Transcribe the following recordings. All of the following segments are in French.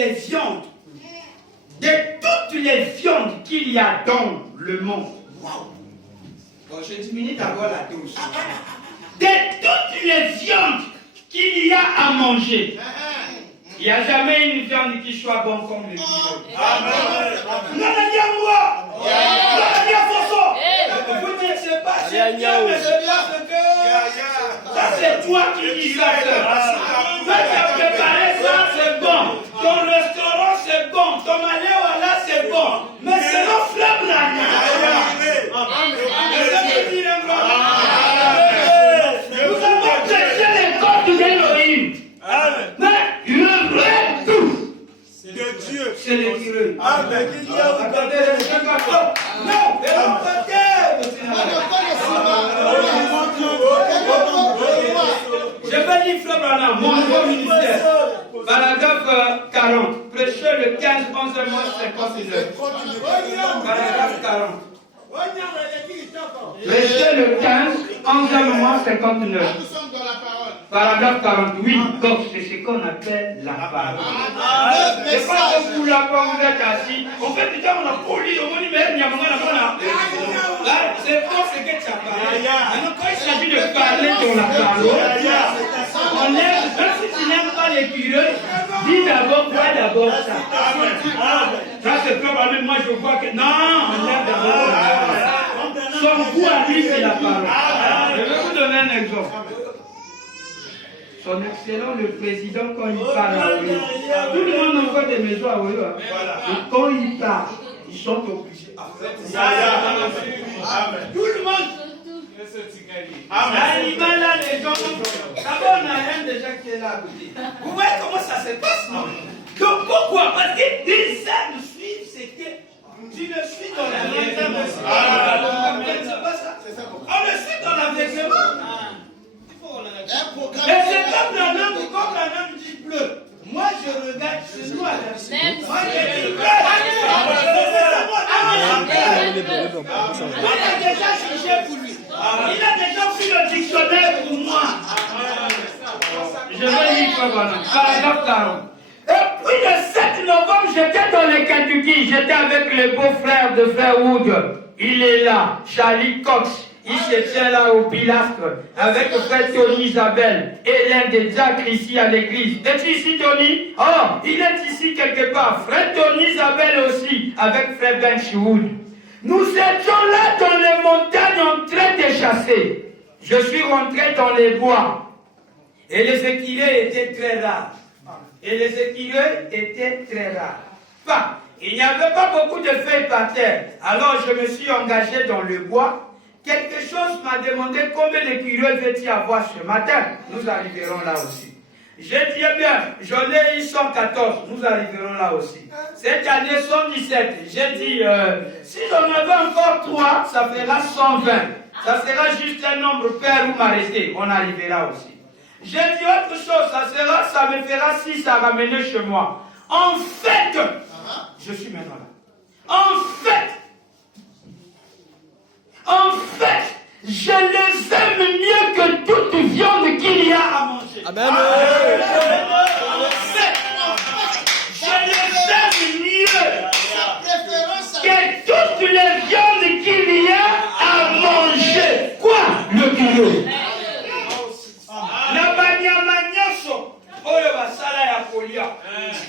les viandes, qu'il y a dans le monde. Bon, je diminue d'abord la dose. De toutes les viandes qu'il y a à manger, il n'y a jamais une viande qui soit bonne comme le poulet. Amen. Vous dites, c'est pas c'est bien, mais c'est parce que ça c'est toi qui dis ça. Toi tu as préparé ça, c'est bon. Ton restaurant c'est bon. Ton maléwala c'est bon. Mais c'est nos fleurs blanches. Nous avons cherché les cordes d'Élohim. Mais le vrai tout, c'est Dieu. C'est le Dieu. Amen. Non, je vais lire Frère Branham, mon nouveau ministère. Paragraphe 40. Prêchez le 15, 11 mois 59. Paragraphe 40. Prêchez le 15, 11 mois 59. Paragraphe 48. Donc, c'est ce qu'on appelle la parole. C'est pas beaucoup là quand vous êtes assis. On fait déjà, on a poli, on dit, mais il y a c'est pas ce que tu as parlé. Maintenant, quand il s'agit de parler dans la parole, on aime, même si tu n'aimes pas l'écureuil, dis d'abord, vois d'abord ça. Ça, c'est probablement, moi je vois que. Non, on aime d'abord. Son goût à lui, c'est la parole. Je vais vous donner un exemple. Son excellent, le président, quand il parle à Oyo, tout le monde envoie des maisons à Oyo. Et quand il parle, ils sont obligés à faire. Tout le monde. L'animal là, les gens. D'abord, on a rien déjà qui est là à côté. Vous voyez comment ça se passe, non? Donc pourquoi? Parce qu'ils savent nous suivre, c'est que tu le suis dans l'aveuglement. C'est pas ça. On le suit dans l'aveuglement. Et c'est comme l'homme dit bleu. Moi je regarde, c'est noir. Moi je dis bleu. Il a déjà jugé pour lui. Il a déjà pris le dictionnaire pour moi. Je vais lire paragraphe 40. Et puis le 7 novembre, j'étais dans le Kentucky. J'étais avec le beau-frère de Frère Wood. Il est là, Charlie Cox. Il se tient là au pilastre avec Frère Tony Isabelle et l'un des diacres ici à l'église. Es-tu ici, Tony? Oh, il est ici quelque part. Frère Tony Isabelle aussi avec Frère Benchwood. Nous étions là dans les montagnes en train de chasser. Je suis rentré dans les bois et les écureuils étaient très rares. Enfin, il n'y avait pas beaucoup de feuilles par terre. Alors je me suis engagé dans le bois. Quelque chose m'a demandé combien d'écureuils veux-tu avoir ce matin? Nous arriverons là aussi. J'ai dit, eh bien, j'en ai eu 114. Nous arriverons là aussi. Cette année, 117. J'ai dit, si j'en avais encore 3, ça fera 120. Ça sera juste un nombre pair ou m'arrêter. On arrivera aussi. J'ai dit autre chose, ça me fera 6 à ramener chez moi. En fait, je suis maintenant là. En fait, je les aime mieux que toute viande qu'il y a à manger. Amen. Je les aime mieux que toutes les viandes qu'il y a à manger. Quoi? Le kilo. Na banyama nyoso oyo basala ya kolia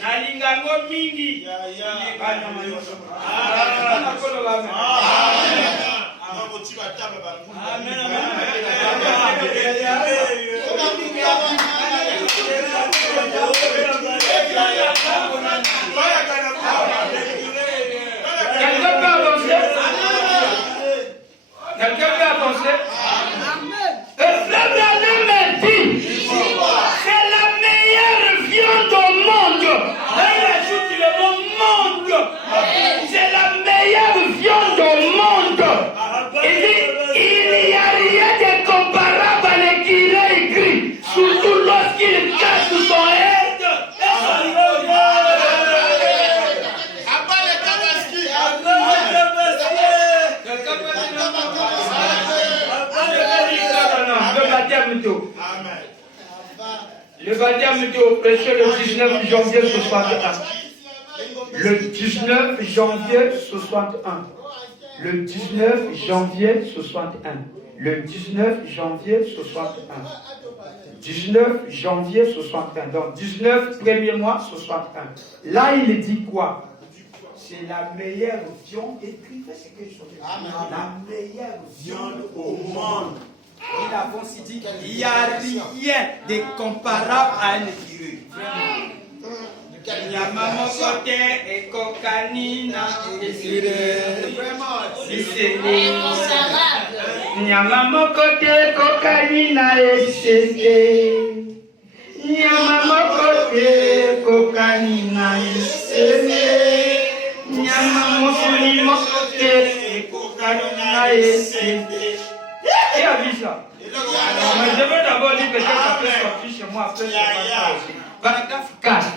nalingango mingi banyama nyoso. Quelqu'un peut avancer? C'est la meilleure viande au monde. Il ajoute le mot monde. C'est la meilleure viande au monde. Il n'y a rien de comparable à l'équilibre écrit, surtout lorsqu'il cache son aide. Le baptême de prêché le 19 janvier 64. Le 19 janvier 61. Le 19 janvier 61. Le 19 janvier 61. 19 janvier 61. Donc 19 premier mois 61. Là, il dit quoi? C'est la meilleure viande. Écrivez ce que je dis. La meilleure viande au monde. Il a aussi dit qu'il n'y a rien de comparable à un écureuil. Nyamamo kote et kokanina Nyamamo kote kokanina esese Nyamamo kote kokanina esese Nyamamo sunimo kote kokanina esese. Qui a vu ça? Mais je veux d'abord dire que ça peut sortir chez moi après aussi. Paragraphe 4.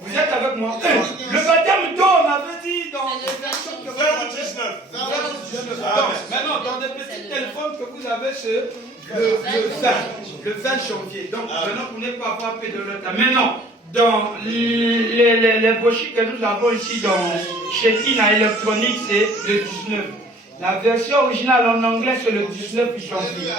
Vous êtes avec moi? Le baptême d'eau, on avait dit dans les versions que vous 19. Maintenant, dans des petits téléphones que vous avez le 20 janvier. Donc, maintenant, vous n'êtes pas avoir peu de retard. Maintenant, dans les brochures que nous avons ici chez Tina électronique, c'est le 19. La version originale en anglais, c'est le 19 janvier.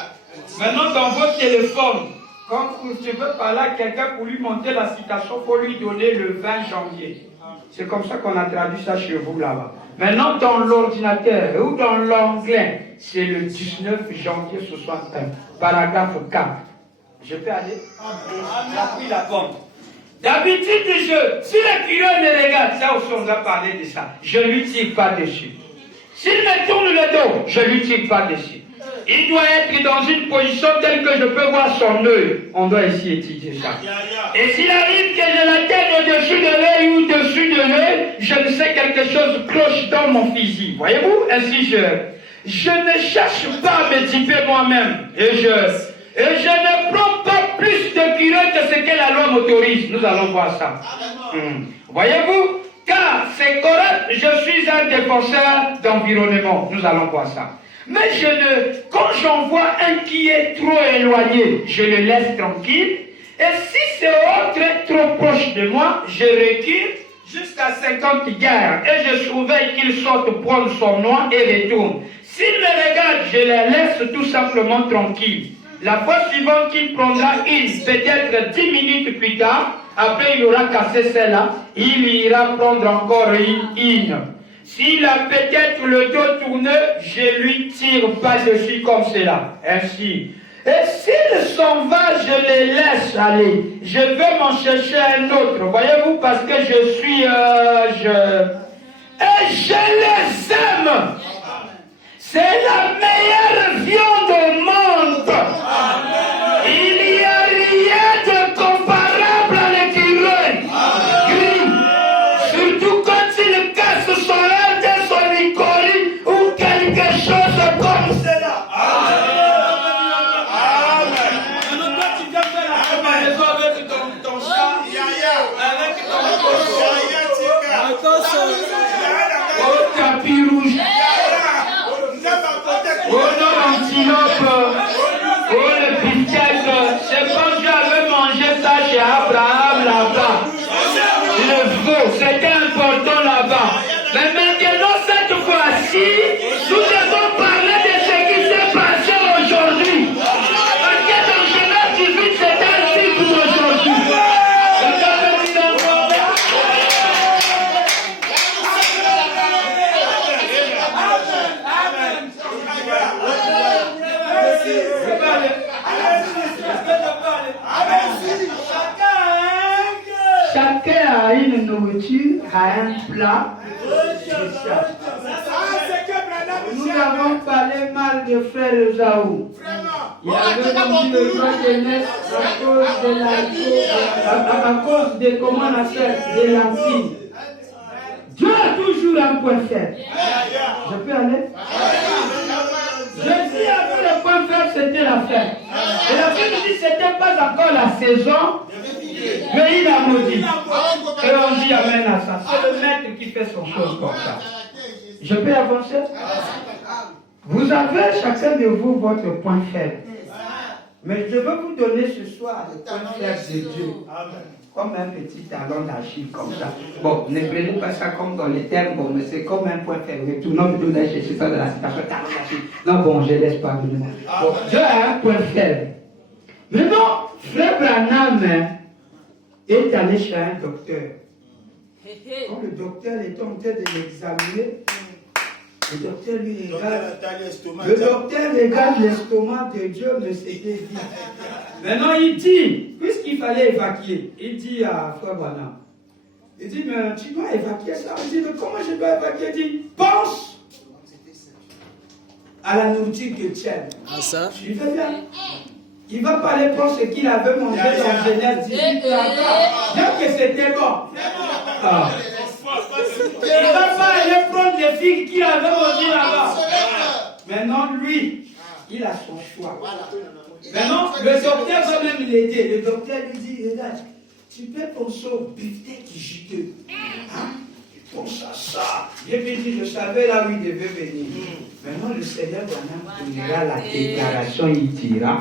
Maintenant, dans votre téléphone, quand vous devez parler à quelqu'un pour lui montrer la citation, il faut lui donner le 20 janvier. C'est comme ça qu'on a traduit ça chez vous là-bas. Maintenant, dans l'ordinateur ou dans l'anglais, c'est le 19 janvier 61, paragraphe 4. Je peux aller? J'ai pris la pompe. D'habitude, si le curé me regarde, ça aussi on va parler de ça, je ne lui tire pas dessus. S'il me tourne le dos, je ne lui tire pas dessus. Il doit être dans une position telle que je peux voir son œil. On doit ici étudier ça. Et s'il arrive que j'ai la tête au-dessus de l'œil ou au-dessus de l'œil, je ne sais quelque chose cloche dans mon physique. Voyez-vous? Ainsi je ne cherche pas à me typer moi-même. Et je ne prends pas plus de curé que ce que la loi m'autorise. Nous allons voir ça. Voyez-vous? Car c'est correct, je suis un défenseur d'environnement. Nous allons voir ça. Mais quand j'en vois un qui est trop éloigné, je le laisse tranquille. Et si c'est autre trop proche de moi, je recule jusqu'à 50 gardes. Et je surveille qu'il sorte prendre son noix et retourne. S'il me regarde, je le laisse tout simplement tranquille. La fois suivante qu'il prendra peut-être 10 minutes plus tard, après il aura cassé celle-là, il ira prendre encore une. S'il a peut-être le dos tourné, je lui tire pas dessus comme cela. Ainsi. Et s'il s'en va, je les laisse aller. Je vais m'en chercher un autre. Voyez-vous, parce que je suis... Et je les aime. C'est la meilleure viande au monde. Il n'y a rien de comparable à l'écureuil. Surtout quand il casse son aide, son icône ou quelque chose comme cela. Maintenant, toi, tu viens faire la comparaison avec ton chat, avec ton tapis rouge. Oh non, antilope, oh le piquette, c'est quand j'avais mangé ça chez Abraham là-bas. Le veau, c'était important là-bas. Mais maintenant, cette fois-ci, nous devons parler de ce qui s'est passé aujourd'hui. Parce que dans Genèse 18, c'est un cycle d'aujourd'hui. Chacun a une nourriture, a un plat. Nous avons parlé mal de frère Esaü. Il avait vendu le droit de naître à cause de comment on appelle, de l'enseigne. Dieu a toujours un point faible. Je peux aller? Jésus avait le point faible, c'était la fête. Et la fête dit que ce n'était pas encore la saison, mais il a maudit. Et on dit amen à ça. C'est le maître qui fait son chose comme ça. Je peux avancer? Vous avez chacun de vous votre point faible. Mais je veux vous donner ce soir le point faible de Dieu. Comme un petit talon d'Achille, comme ça. Bon, ne prenez pas ça comme dans les termes, bon, mais c'est comme un point faible. Retournons plutôt d'aller chercher ça dans la citation talon d'Achille. Non, bon, je laisse pas venir. Bon, Dieu a un point faible. Maintenant, Frère Branham est allé chez un docteur. Quand le docteur est en train de l'examiner, le docteur lui regarde. Le docteur regarde l'estomac de Dieu, mais c'était dit. Maintenant, il dit, puisqu'il fallait évacuer, il dit à Frère Branham, il dit, mais tu dois évacuer ça. Il dit, mais comment je dois évacuer? Il dit, pense à la nourriture que tu aimes. Tu fais bien. Il ne va pas aller prendre ce qu'il avait mangé dans Genèse 18 là-bas. Bien que c'était bon. Ah. Il ne va pas aller prendre les figues qu'il avait mangées là-bas. Maintenant, lui, il a son choix. Maintenant, le docteur va même l'aider. Le docteur lui dit, regarde, tu peux penser au beefsteak juteux. Hein? Tu penses à ça. J'ai dit, je savais là où il devait venir. Maintenant, le Seigneur donnera la déclaration, il dira.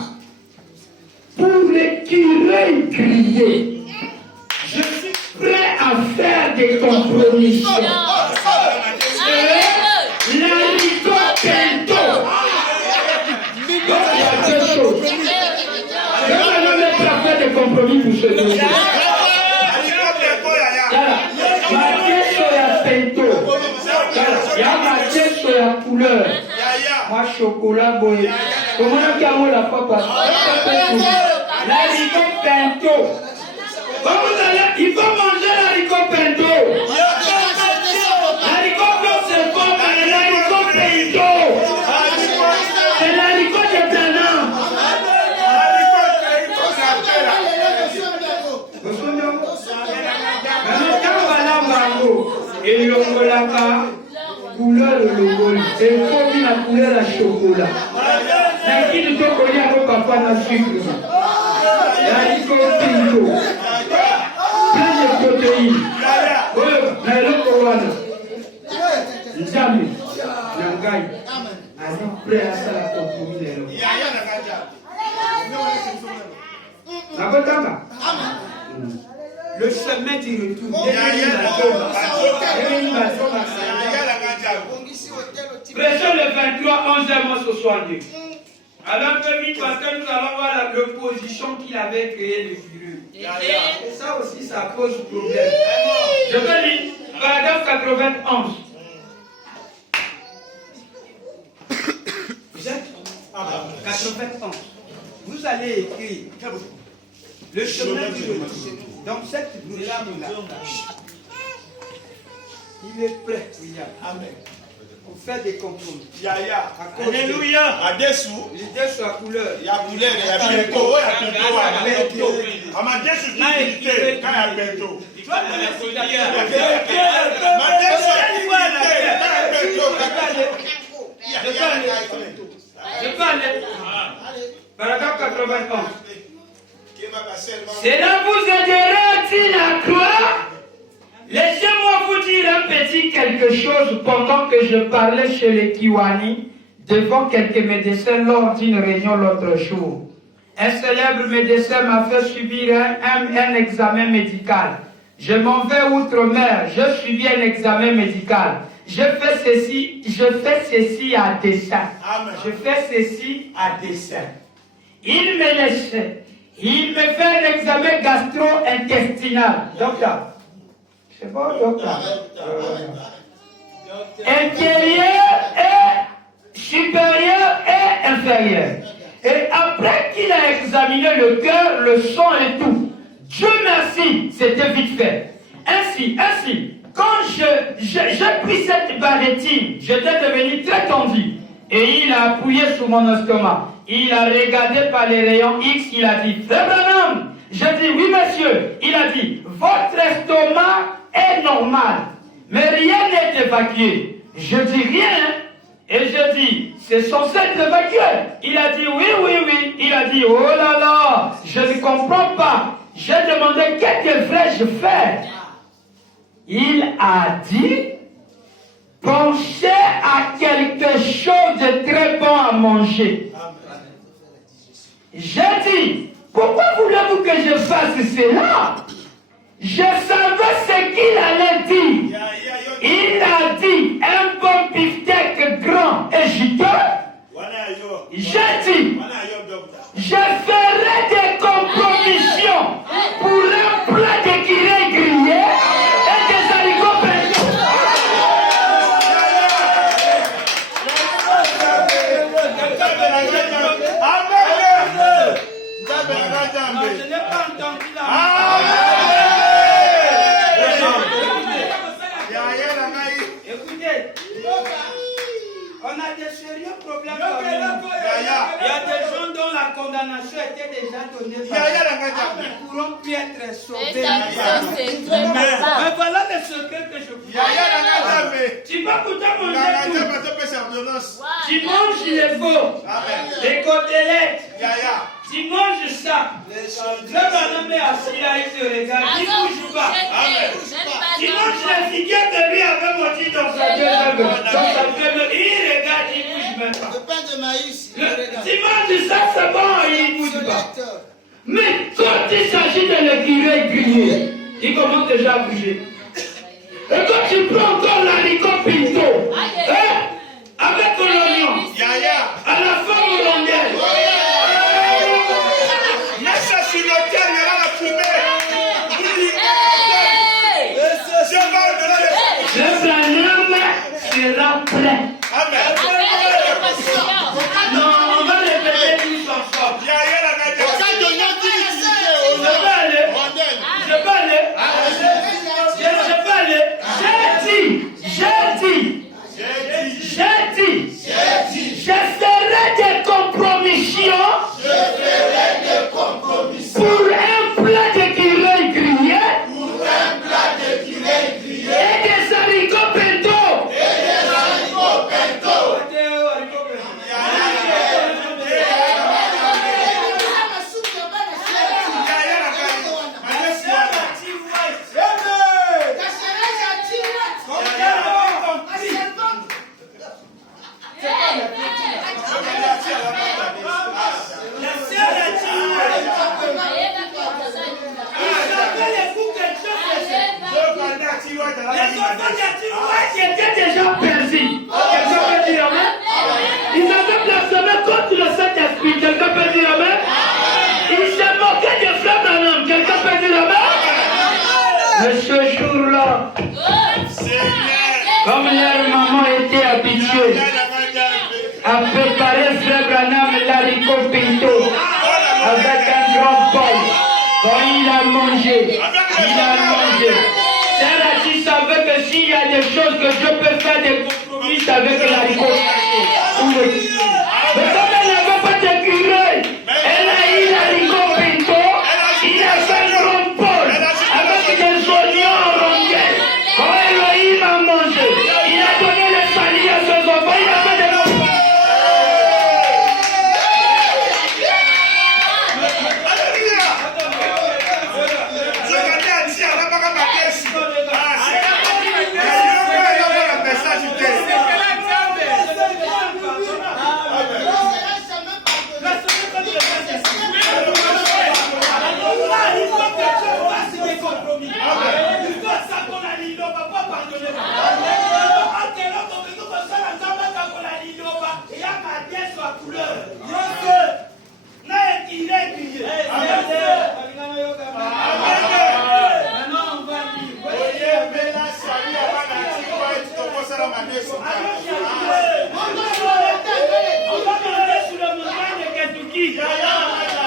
Pour les curés grillés, je suis prêt à faire des compromissions. L'haricot pinto. Donc il y a deux choses. Je vais me mettre à faire des compromis pour ce dossier. Marqué sur la pinto. Il y a marqué sur la couleur. Moi, chocolat, boy. Comment on a la fois passée? L'haricot pinto. Quand vous allez, il faut manger l'haricot pinto. L'haricot blanc, c'est bon, mais l'haricot pinto. C'est l'haricot de Branham. Maintenant, quand on va là, Bango, et Yongolaka, couleur le logo, c'est comme la couleur à chocolat. Mais qui ne peut connaître à vos papas dans le sucre? L'haricot pinto. Plein de protéines. Mais le corona. Jamais. Nangai. Allez, prêt à ça la compromis les lots. Le chemin du retour. Verset le 23, 11 62. Alors que vite, parce que nous allons voir l'opposition qu'il avait créée le furieux. Et ça aussi, ça pose problème. Je vais lire, paragraphe 91. Vous êtes 91. Vous allez écrire le chemin du retour. Donc cette brochure-là, il est prêt, William. Amen. Pour faire des compromis. Alléluia. L'idée sur la couleur. Il y a couleur, il y a bientôt. Je peux aller. Paragraphe 91. Cela vous aidera-t-il à croire? Laissez-moi vous dire un petit quelque chose pendant que je parlais chez les Kiwani devant quelques médecins lors d'une réunion l'autre jour. Un célèbre médecin m'a fait subir un examen médical. Je m'en vais outre-mer, je subis un examen médical. Je fais ceci à dessein. Je fais ceci à dessein. Il me laissait. Il me fait un examen gastro-intestinal. Docteur. C'est bon, docteur. Intérieur et supérieur et inférieur. Et après qu'il a examiné le cœur, le sang et tout, Dieu merci, c'était vite fait. Ainsi, quand j'ai pris cette barrettine, j'étais devenu très tendu. Et il a appuyé sur mon estomac. Il a regardé par les rayons X, il a dit, Frère Branham, je dis, oui monsieur. Il a dit, votre estomac est normal, mais rien n'est évacué. Je dis rien. Et je dis, c'est censé être évacué. Il a dit, oui. Il a dit, oh là là, je ne comprends pas. J'ai demandé, qu'est-ce que devrais-je faire? Il a dit, pensez à quelque chose de très bon à manger. J'ai dit, pourquoi voulez-vous que je fasse cela? Je savais ce qu'il allait dire. Il a dit un bon beefsteak grand et juteux. J'ai dit, je ferai des compromissions pour un plat de kiré grillé et des haricots précieux. Je n'ai pas entendu la Écoutez, on a des sérieux problèmes. Il y a des gens dont la condamnation était déjà donnée qui pourront plus être sauvés. Mais voilà le secret que je vous dis. Tu vas pourtant manger tout. Tu manges les veaux, les côtelettes. Tu manges ça. Le bonhomme est assis là, il te regarde. Il ne bouge pas. Tu manges les figuiers que lui avait mordu dans sa gueule. Il regarde, il ne bouge même pas. Le pain de maïs. Tu manges ça, c'est bon, il ne bouge pas. Mais quand il s'agit de le griller, il commence déjà à bouger. Et quand tu prends encore l'haricot pinto, avec l'oignon, à la forme rondelle. Le Branham sera prêt. Non, on va répéter tous ensemble. Je peux aller. J'ai dit. Je ferai des compromissions pour un plat de kiré grillé et des haricots pinto. Les enfants étaient déjà perçus. Quelqu'un peut dire amen? Ils avaient blasphémé contre le Saint-Esprit. Quelqu'un peut dire amen? Ils se moquaient des frères d'Anam. Quelqu'un peut dire amen? Mais ce jour-là, comme leur maman était habituée à préparer frère Branham l'haricot pinto avec un grand bol, quand il a mangé, tu savais que s'il y a des choses que je peux faire des compromis avec l'haricot. Mais comme elle n'avait pas de curé, elle a eu l'haricot pinto, il a fait un grand bol avec des oignons en rondelles. Quand Elohim a mangé, il a donné le salut à ses enfants, il a fait des compromis.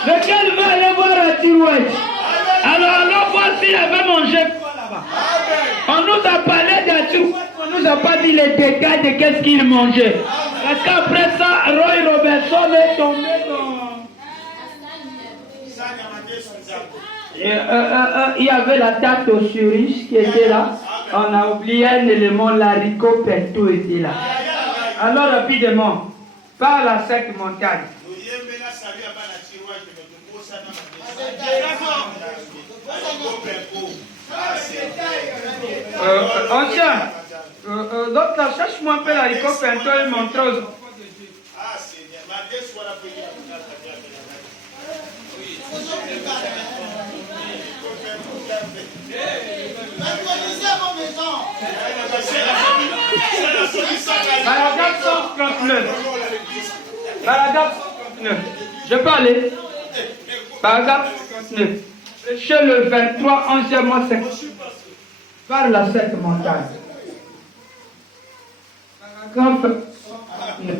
Lequel va aller voir à Tirouette? Alors allons voir s'il avait mangé quoi là-bas. On nous a parlé de tout. On nous a pas dit les détails de qu'est-ce qu'il mangeait. Parce qu'après ça, Roy Robertson est tombé dans... Il y avait la tarte aux cerises qui était là. On a oublié un élément, l'haricot pinto était là. Alors rapidement, par la sec montagne. Ancien, donc là, cherche-moi un peu l'haricot pinto et montre aux... Paragraphe 139. Paragraphe 139. Je peux aller. Paragraphe 139. Chez le 23, 11e mois 5. Par la secte mentale. Paragraphe 139.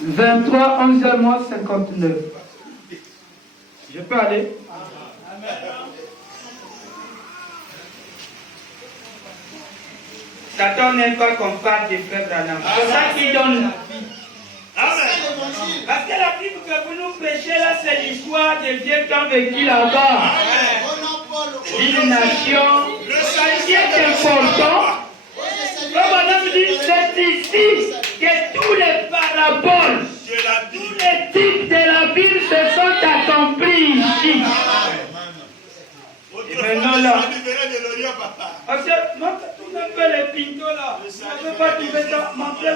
23, 11e mois 59. Je peux aller. Satan n'aime pas qu'on parle des frères Branham. C'est ça qui donne la vie. Parce que la Bible que vous nous prêchez là, c'est l'histoire des vieux qui ont vécu là-bas. Une nation. Ce qui est important, comme madame dit, c'est ici que tous les paraboles, tous les types de la Bible se sont accomplis ici. Et maintenant là, parce que moi, tout un peu les pintos là, je ne peux pas trouver ça, Matthieu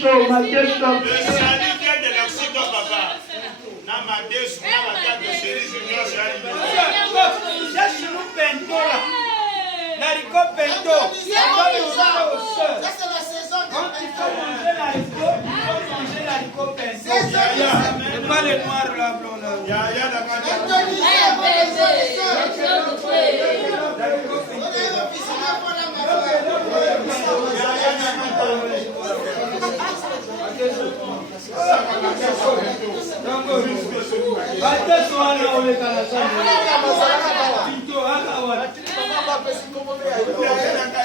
chaud. Le salut vient de l'Occident, papa. Cherche nous pinto là. L'haricot pinto. Ça c'est la saison de pinto. Il faut manger l'haricot, il faut manger l'haricot pinto. C'est pas les noirs là, blancs là.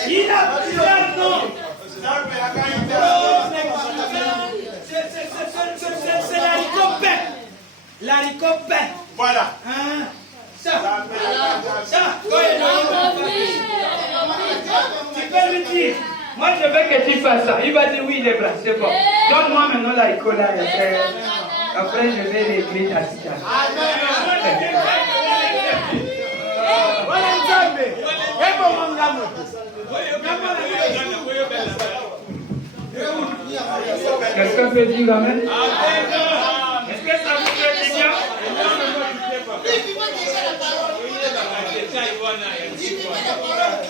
Il a plusieurs noms. C'est l'haricot pain. L'haricot pain. Voilà. Ça. Tu peux lui dire. Moi je veux que tu fasses ça. Il va dire oui, il est blanc, c'est bon. Donne-moi maintenant l'haricot là. Après je vais régler ta situation. Quelqu'un peut dire amen? Est-ce que ça vous fait bien?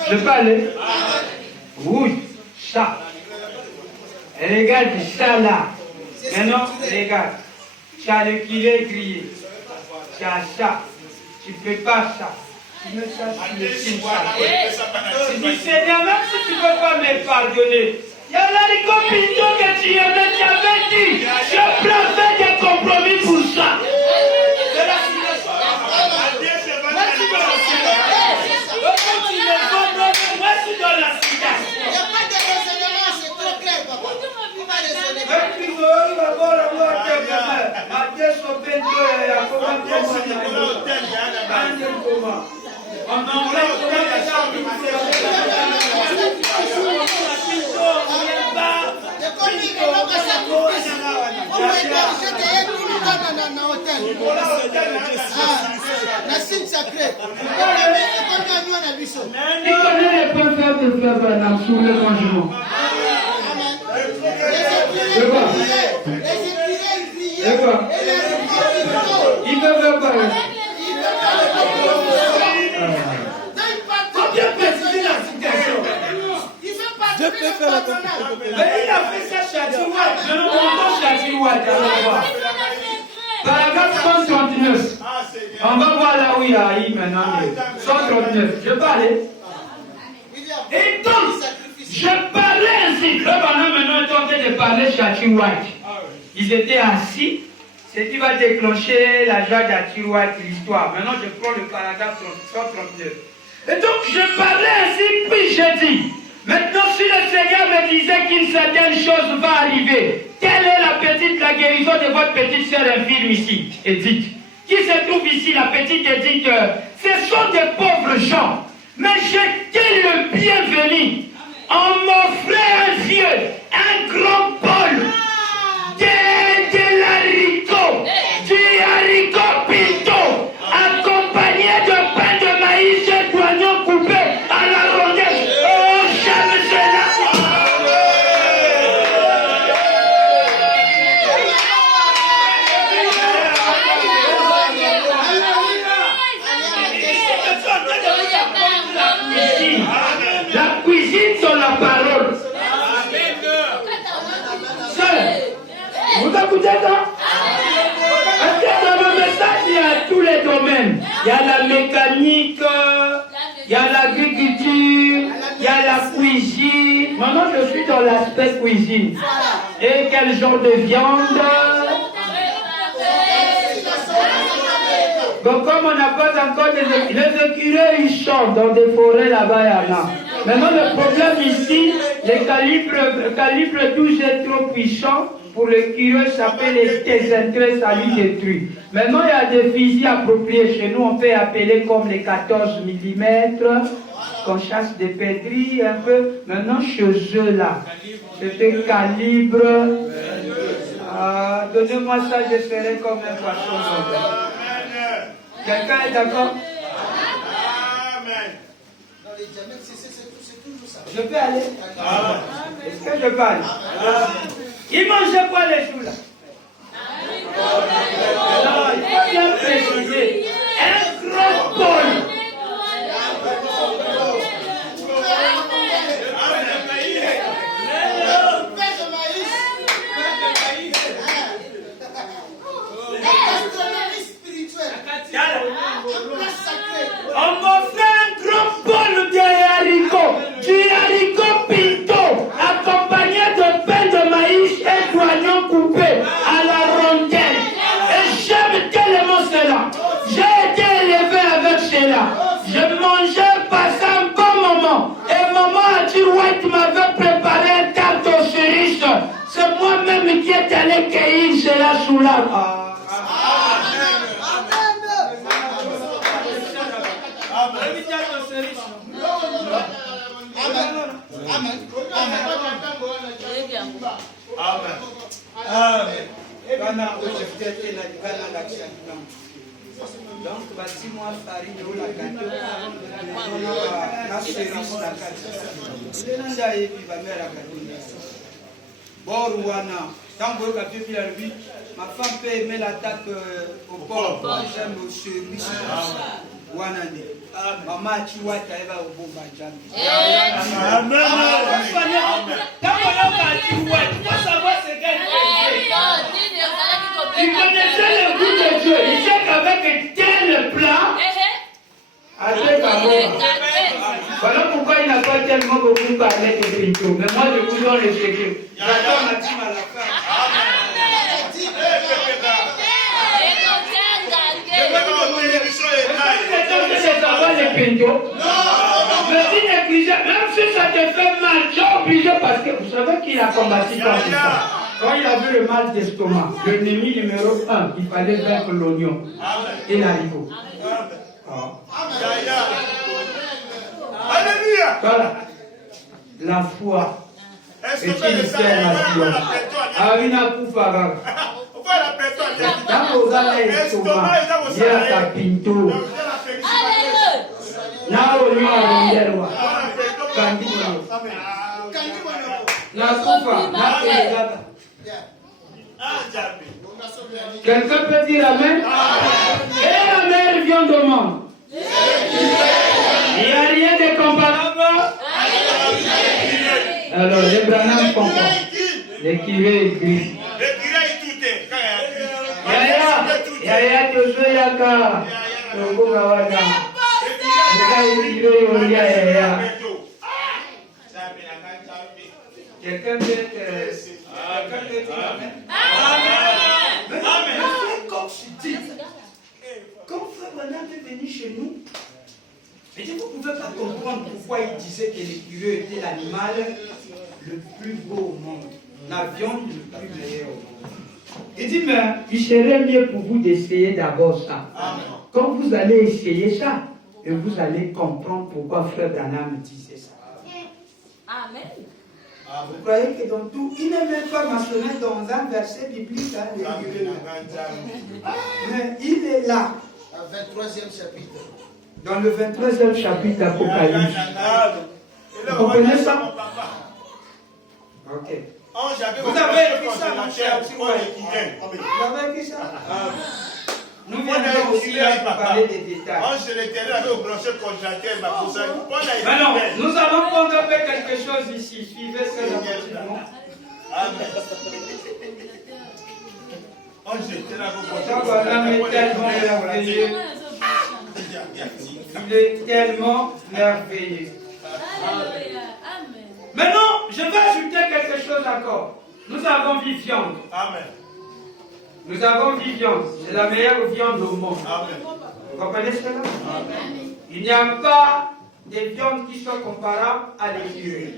Je peux aller? Oui, ça. Regarde ça là. Maintenant, regarde. Tu as le kilé grillé. Tu as ça. Tu ne fais pas ça. Tu mets ça sur le signe. Tu dis, Seigneur, même si tu ne peux pas me pardonner, il y a l'haricot pinto que tu avais dit. Je préfère des compromis pour ça. C'est la situation. Moi, tu donnes la situation. Il n'y a pas de renseignement, c'est trop clair, papa. Il va raisonner. La signe sacrée. Il connaît les préfères de faire Branham sur le rangement. Il veut faire quoi? Combien préciser la situation? Je peux faire la compétition. Mais il a fait ça chez Adiouad. Je ne comprends pas chez Adiouad. Paragraphe 139. On va voir là où il y a eu maintenant. 139. Je parlais. Et donc, je parlais ainsi. Le Branham maintenant est en train de parler chez Adiouad. Ils étaient assis. C'est qui va déclencher la joie d'Adiouad, l'histoire. Maintenant, je prends le paragraphe 139. Et donc, je parlais ainsi, puis j'ai dit. Maintenant, si le Seigneur me disait qu'une certaine chose va arriver, quelle est la guérison de votre petite sœur infirme ici, Edith? Qui se trouve ici, la petite Edith? Ce sont des pauvres gens. Mais j'étais le bienvenu. On m'offrait un vieux, un grand bol de l'haricot, du haricot pinto, accompagné de pain de maïs et d'oignons coupés à la rondelle. cuisine. Et quel genre de viande? Donc comme on n'a pas encore les écureuils, ils chantent dans des forêts là-bas, il y en a. Maintenant le problème ici, le calibre 12 est trop puissant. Pour l'écureuil, ça peut les désintégrer, ça lui détruit. Maintenant il y a des fusils appropriés. Chez nous, on peut appeler comme les 14 mm, qu'on chasse des perdrix un peu. Maintenant chez eux là, c'était calibre. Donnez-moi ça, je serai comme un poisson. Quelqu'un est d'accord? Amen. Je peux aller? Est-ce que je peux aller? Ils mangeaient quoi les jours là? Non, il faut bien préciser. Un gros bol. On m'a fait un grand bol de haricots, du haricot pinto, accompagné de pain de maïs et d'oignons coupés à la rondelle. Et j'aime tellement cela. J'ai été élevé avec cela. Je mangeais, passé un bon moment. Et maman a dit, ouais, tu m'avais préparé un tarte aux cerises. C'est moi-même qui est allé cueillir cela sous l'arbre. Donc, bâtis-moi farine de la gâteau. La cerise, la gâteau. Borouana. Tant que tu as vu, ma femme peut aimer la tarte au porc. J'aime le cerise. Wanane. Maman, tu vois, tu arrives au bon Bajam. Amen. Quand on a dit, ouais, tu dois savoir ce qu'elle fait. Tu connaissais le goût de Dieu. Il sait qu'avec tel plat, avec amour. Voilà pourquoi il n'a pas tellement beaucoup parlé de Pinto. Mais moi, je vous donne le secret. J'attends ma team à la fin. Mais si négligé, même si ça te fait mal, tu es obligé parce que vous savez qu'il a combattu comme ça. Quand il a vu le mal d'estomac, l'ennemi numéro 1, il fallait vaincre l'oignon et l'haricot. Alléluia. Voilà. La foi est une terre nature. Avina Koufara. Dans vos allées l'estomac, il y a ta pinto. Now you are in the Na Koufa, na Koufa. Quelqu'un peut dire Amen? Et la mer vient de monde. Il n'y a rien de comparable. Alors, les Branham comprennent. Les curés écrivent. Yaya Tozo Yaka. Togo Gawada. Quelqu'un peut dire Amen? Amen. Comme je dis, quand Frère Branham est venu chez nous, et vous ne pouvez pas comprendre pourquoi il disait que l'écureuil était l'animal le plus beau au monde, la viande le plus meilleur au monde. Il dit, mais il serait mieux pour vous d'essayer d'abord ça. Amen. Quand vous allez essayer ça, et vous allez comprendre pourquoi Frère Branham disait ça. Amen. Vous croyez que dans tout, il n'est même pas mentionné dans un verset biblique, hein, mais il est là. Dans le 23e chapitre. Dans le 23e chapitre d'Apocalypse. Vous comprenez ça? Ok. Vous avez écrit ça, mon cher? Vous avez écrit ça? Nous viendrons aussi pour parler des détails. Maintenant, nous allons prendre quelque chose ici. Suivez ça attentivement. Il est tellement merveilleux. Maintenant, je vais ajouter quelque chose encore. Nous avons vu viande. Amen. Nous avons vu viande. C'est la meilleure viande au monde. Amen. Vous comprenez cela? Amen. Il n'y a pas de viande qui soit comparable à l'écurie.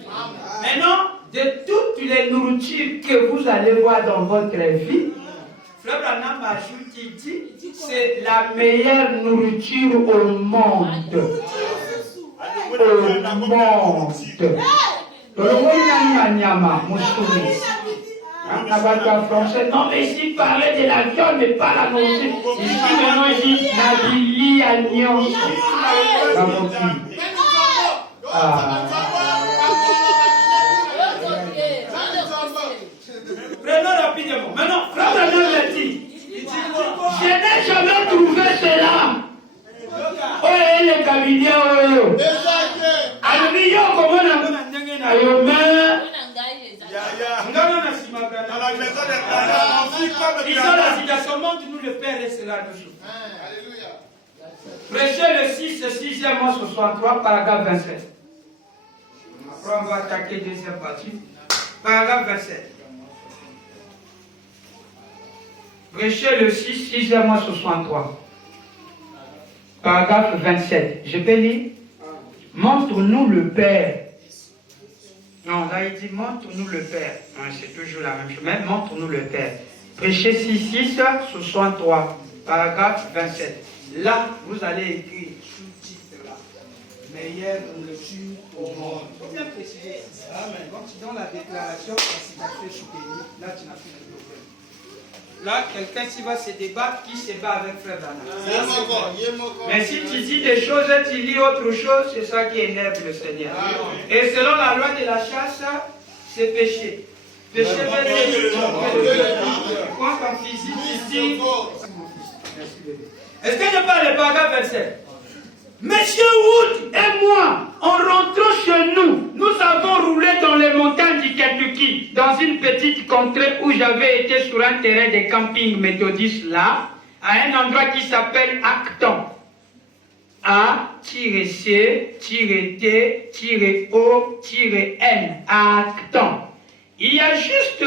Maintenant, de toutes les nourritures que vous allez voir dans votre vie, Frère Branham ajoute, il dit, c'est la meilleure nourriture au monde. Au monde. Français. Non, mais ici, parlait de la viande, mais pas la nourriture. Ici, maintenant, il dit, Nabili Agnon. Prenons rapidement. Maintenant, Frère Branham l'a dit. Je n'ai jamais trouvé cela. Oh, les cabinets, oh. Alléluia, comment on a la citation, montre-nous le Père et cela nous joue. Prêchez le 6e mois 63, paragraphe 27. Après, on va attaquer deuxième partie. Paragraphe 27. Prêchez le 6e mois 63. Paragraphe 27. Je peux lire? Montre-nous le Père. Non, là il dit montre-nous le Père. C'est toujours la même chose. Mais montre-nous le Père. Prêchez 6, 63. Paragraphe 27. Là, vous allez écrire sous-titre là. Meilleure nourriture au monde. Il faut bien préciser. Amen. Quand tu donnes la déclaration, si tu as fait soutenir, là tu n'as plus de problème. Là, quelqu'un qui va se débattre, qui se bat avec Frère Branham. Mais si tu dis des choses et tu lis autre chose, c'est ça qui énerve le Seigneur. Et selon la loi de la chasse, c'est péché. Péché veut dire quand ton physique ici. Est-ce que je parle de paragraphe 27? Monsieur Wood et moi, en rentrant chez nous, nous avons roulé dans les montagnes du Kentucky, dans une petite contrée où j'avais été sur un terrain de camping méthodiste là, à un endroit qui s'appelle Acton. A-T-T-O-N, Acton. Il y a juste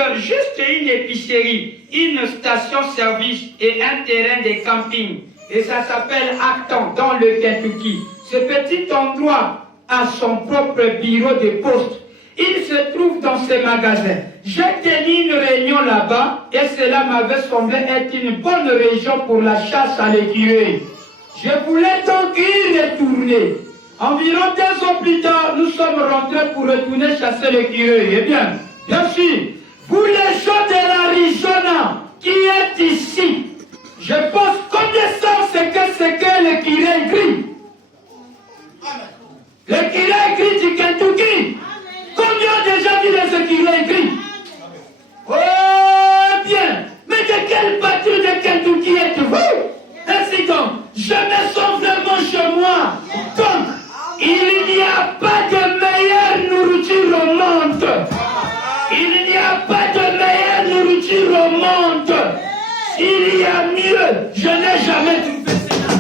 une épicerie, une station-service et un terrain de camping. Et ça s'appelle Acton, dans le Kentucky. Ce petit endroit a son propre bureau de poste. Il se trouve dans ce magasin. J'ai tenu une réunion là-bas et cela m'avait semblé être une bonne région pour la chasse à l'écureuil. Je voulais donc y retourner. Environ 2 ans plus tard, nous sommes rentrés pour retourner chasser l'écureuil. Eh bien sûr, vous les gens de l'Arizona qui êtes ici, je pense connaissance ce que l'écureuil gris. L'écureuil gris du Kentucky. Combien de gens qui les écureuils gris? Oh bien, mais de quelle patrie de Kentucky êtes-vous? Ainsi donc, je me sens vraiment chez moi. Donc, il n'y a pas de meilleure nourriture au monde. Il n'y a pas de meilleure nourriture au monde. Il y a mieux. Je n'ai jamais trouvé cela.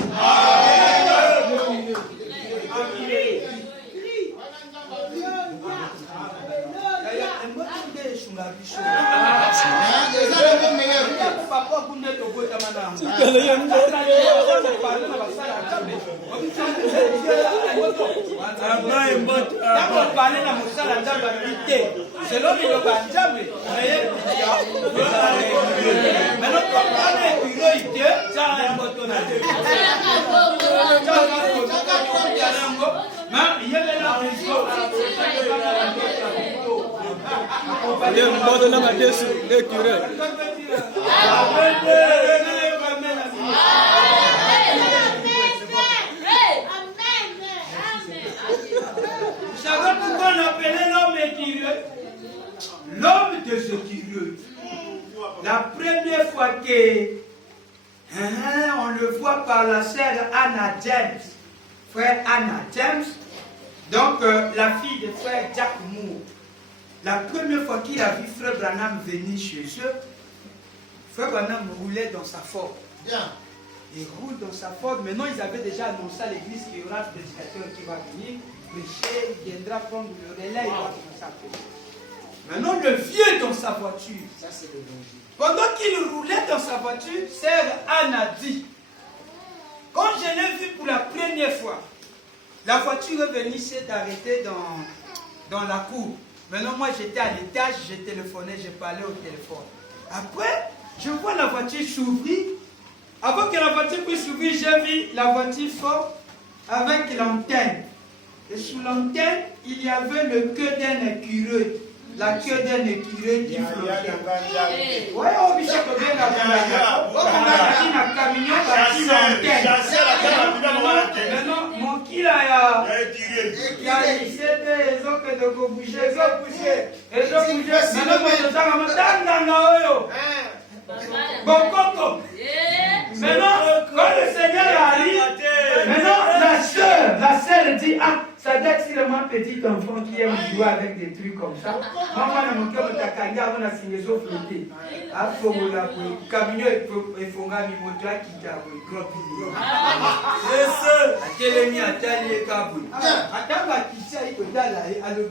Vous savez pourquoi on appelait l'homme écureuil? L'homme des écureuils. La première fois que on le voit par la sœur Anna James, frère Anna James, donc la fille de frère Jack Moore. La première fois qu'il a vu frère Branham venir chez eux, frère Branham roulait dans sa Ford. Bien. Il roule dans sa Ford. Maintenant, ils avaient déjà annoncé à l'église qu'il y aura un prédicateur qui va venir prêcher, il viendra prendre le relais, il va commencer à prêcher. Maintenant, le vieux dans sa voiture. Ça, c'est le bon Dieu. Pendant qu'il roulait dans sa voiture, sœur Anne a dit, quand je l'ai vu pour la première fois, la voiture est venue s'est arrêtée dans la cour. Maintenant, moi, j'étais à l'étage, j'ai téléphoné, j'ai parlé au téléphone. Après, je vois la voiture s'ouvrir. Avant que la voiture puisse s'ouvrir, j'ai vu la voiture forte avec l'antenne. Et sous l'antenne, il y avait le queue d'un écureuil. La queue d'un écureuil qui flottait. Ouais, on vit ça comme bien la on a dit un camion qui l'antenne. Maintenant, mon kil a hissé des autres que de bouger. Maintenant, quand le Seigneur arrive, maintenant la sœur dit, ah, ça doit être sûrement un petit enfant qui aime jouer avec des trucs comme ça. Maman, mon cœur, on a signé ça flotter. Ah, faut que le camion est fondé, il faut que tu c'est ça. Télémi a taillé Kaboul. Attends,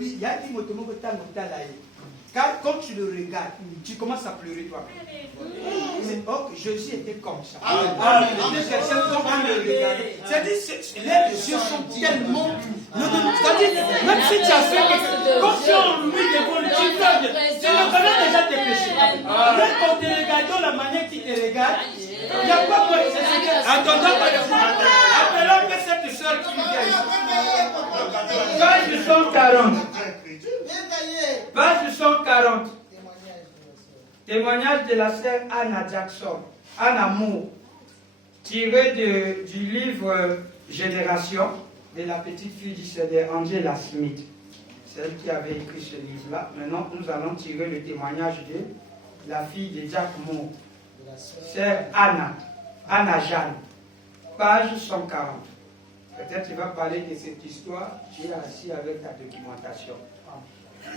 il y a qui quand tu le regardes, tu commences à pleurer toi. Oh, Jésus était comme ça. C'est-à-dire, les yeux sont tellement. C'est-à-dire, même si tu as fait quelque chose, quand tu as envie de voir, tu le connais déjà tes péchés. Même quand tu regardes dans la manière qu'il te regarde, il n'y a pas de. Attendons, appelons cette soeur qui vient ici. Page 140. Page 140. Témoignage de la sœur Anna Jackson. Anna Moore. Tiré du livre Génération de la petite fille de Angela Smith. C'est elle qui avait écrit ce livre-là. Maintenant, nous allons tirer le témoignage de la fille de Jack Moore. Sœur Anna Jeanne. Page 140. Peut-être tu vas parler de cette histoire. Tu es assis avec ta documentation.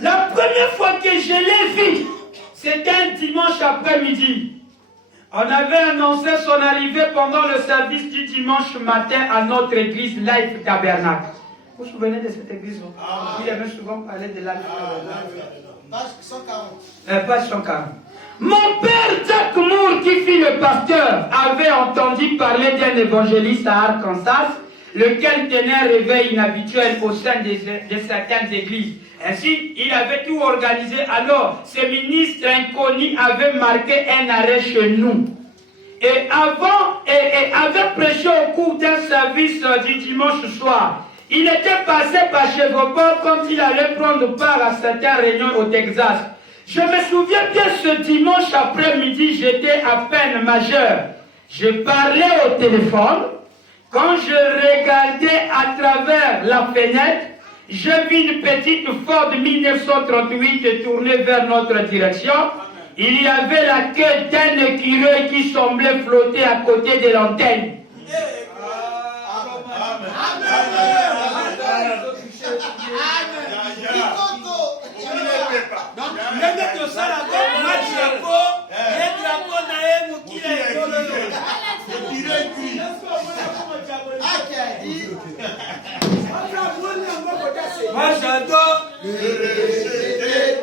La première fois que je l'ai vu, c'était un dimanche après-midi. On avait annoncé son arrivée pendant le service du dimanche matin à notre église Life Tabernacle. Vous vous souvenez de cette église? Il avait souvent parlé de Life Tabernacle. Page 140. Page 140. Mon père Jack Moore, qui fut le pasteur, avait entendu parler d'un évangéliste à Arkansas, lequel tenait un réveil inhabituel au sein de certaines églises. Ainsi, il avait tout organisé. Alors, ce ministre inconnu avait marqué un arrêt chez nous. Et avait prêché au cours d'un service du dimanche soir. Il était passé par Chevroport quand il allait prendre part à certaines réunions au Texas. Je me souviens bien, ce dimanche après-midi, j'étais à peine majeur. Je parlais au téléphone. Quand je regardais à travers la fenêtre, je vis une petite Ford 1938 tournée vers notre direction. Il y avait la queue d'un écureuil qui semblait flotter à côté de l'antenne. Moi j'adore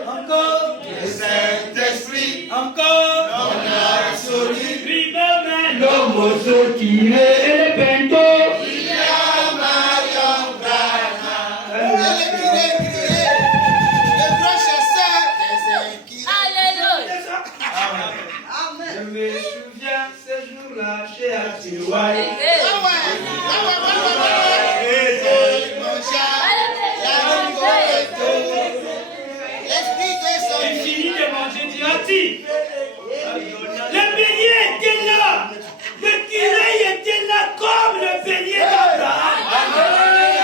encore le Saint-Esprit, encore l'absolu, lui-même L'homme qui est bento. Je me souviens ce jour-là chez Atiouaï. Il finit de manger du hati. Le bélier était là. Le curé était là comme le bélier d'Abraham.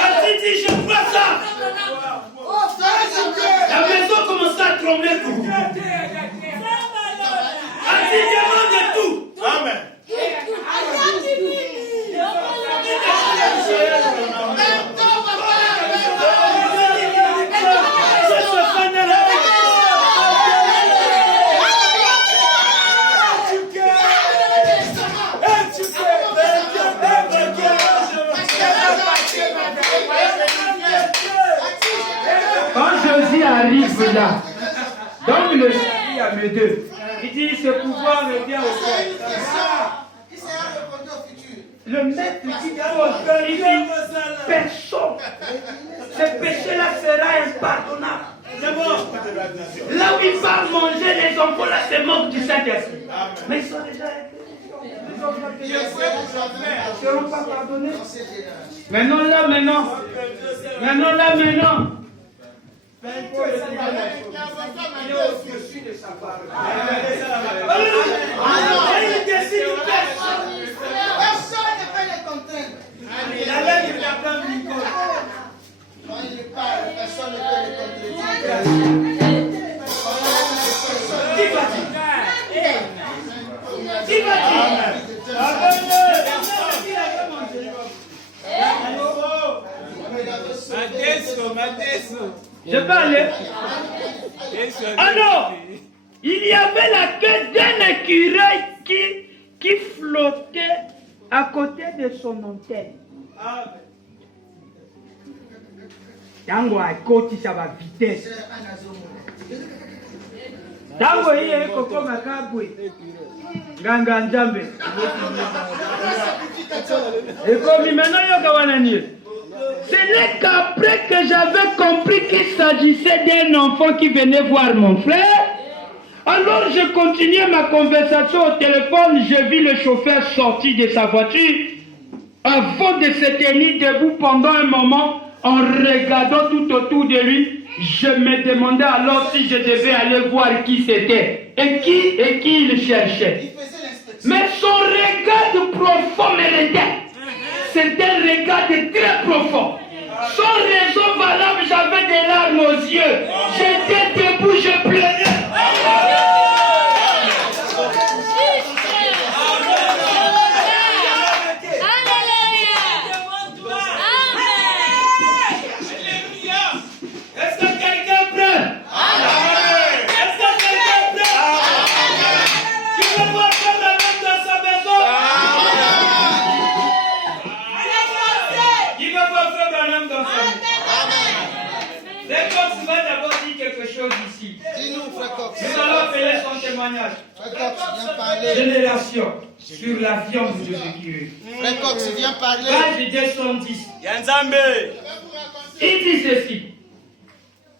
Hati dit, je vois ça. La maison commence à trembler pour vous. Hati demande tout. Amen. Quand Jésus arrive là, Donc le salut à mes deux. Il dit ce pouvoir revient au C'est cœur. une question qui sera répondue au futur. Le maître dit au cœur, il dit personne. Ce péché-là sera impardonnable. C'est bon. Là où ils partent manger, les enfants là se moquent du Saint-Esprit. Mais ils sont déjà Il est fait pour jamais. ils ne seront pas pardonnés. Dans cette génération. Maintenant là, maintenant. Maintenant là, maintenant. Il y a Il est au-dessus de sa parole. Personne ne peut les contraindre. La lettre d'Abraham Lincoln. Quand il parle, personne ne peut les contredire. Qui va dire? Qui va dire? Je parlais. Ah non! Il y avait la queue d'un écureuil qui flottait à côté de son antenne. Tango a côté ça va vitesse. Tango il est comme un caboué. Ganga Nzambe. Et comme maintenant il y a Kawanani. Ce n'est qu'après que j'avais compris qu'il s'agissait d'un enfant qui venait voir mon frère. Alors je continuais ma conversation au téléphone, je vis le chauffeur sortir de sa voiture. Avant de se tenir debout pendant un moment, en regardant tout autour de lui, je me demandais alors si je devais aller voir qui c'était et qui il cherchait. Il faisait l'inspection. Mais son regard profond me retint. C'était un regard très profond. Sans raison valable, j'avais des larmes aux yeux. J'étais debout, je pleurais. Est-ce que quelqu'un prend? Est-ce que quelqu'un prend? Qui veut voir Frère Branham dans sa maison? Qui veut voir Frère Branham dans sa maison? Frère Cox va d'abord dire quelque chose ici. Dis-nous, Frère Cox. Nous allons appeler son témoignage. Frère Cox, viens parler. Génération sur la viande de Jésus. Frère Cox, viens parler. Page 210. Yanzambe. Il dit ceci.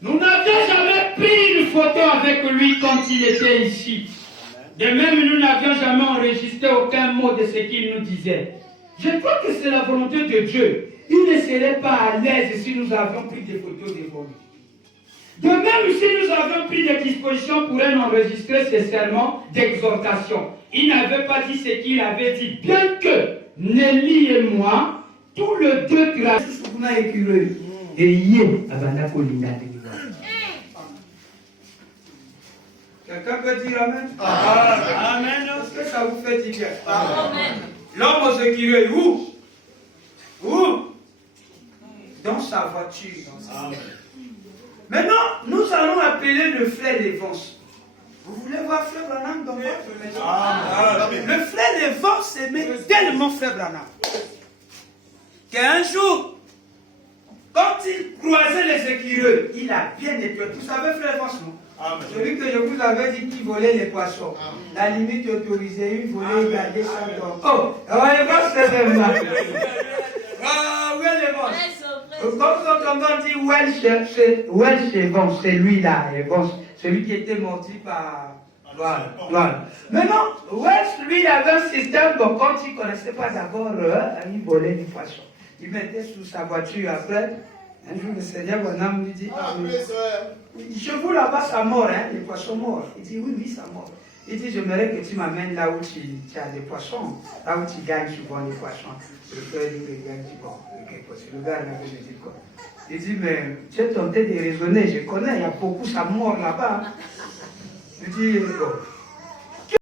Nous n'avions jamais pris une photo avec lui quand il était ici. De même, nous n'avions jamais enregistré aucun mot de ce qu'il nous disait. Je crois que c'est la volonté de Dieu. Il ne serait pas à l'aise si nous avions pris des photos devant lui. De même, si nous avions pris des dispositions pour enregistrer ses sermons d'exhortation, il n'avait pas dit ce qu'il avait dit, bien que Nelly et moi, tous les deux travaillons. Et hier, quelqu'un peut dire Amen? Amen. Est-ce que ça vous fait du bien? L'homme aux écureuils, où? Dans sa voiture. Maintenant, nous allons appeler le frère Lévance. Vous voulez voir Frère Branham dans votre maison? Le frère Lévance aimait tellement Frère Branham qu'un jour, quand il croisait les écureuils, il a bien nettoyé. Vous savez, Frère Lévance, non? Celui que je vous avais dit qui volait les poissons. La limite autorisée, il volait garder ça dans. Oh, Lévance, c'est vraiment. Ah, oui, Lévance. Quand on dit Welsh Evans, c'est lui-là, Evans, celui qui était morti par. Voilà. Maintenant, Welsh, lui, il avait un système, bon, quand il ne connaissait pas d'abord, il volait du poisson. Il mettait sous sa voiture. Après, un jour, le Seigneur Branham lui dit, je vous là-bas, ça mort, hein, les poissons morts. Il dit, oui, ça mort. Il dit, j'aimerais que tu m'amènes là où tu as des poissons, là où tu gagnes souvent des poissons. Le frère dit, regarde, dit, bon, ok, c'est le gars là que je dis quoi. Il dit, mais tu es tenté de raisonner, je connais, il y a beaucoup ça mort là-bas. Il dit, bon,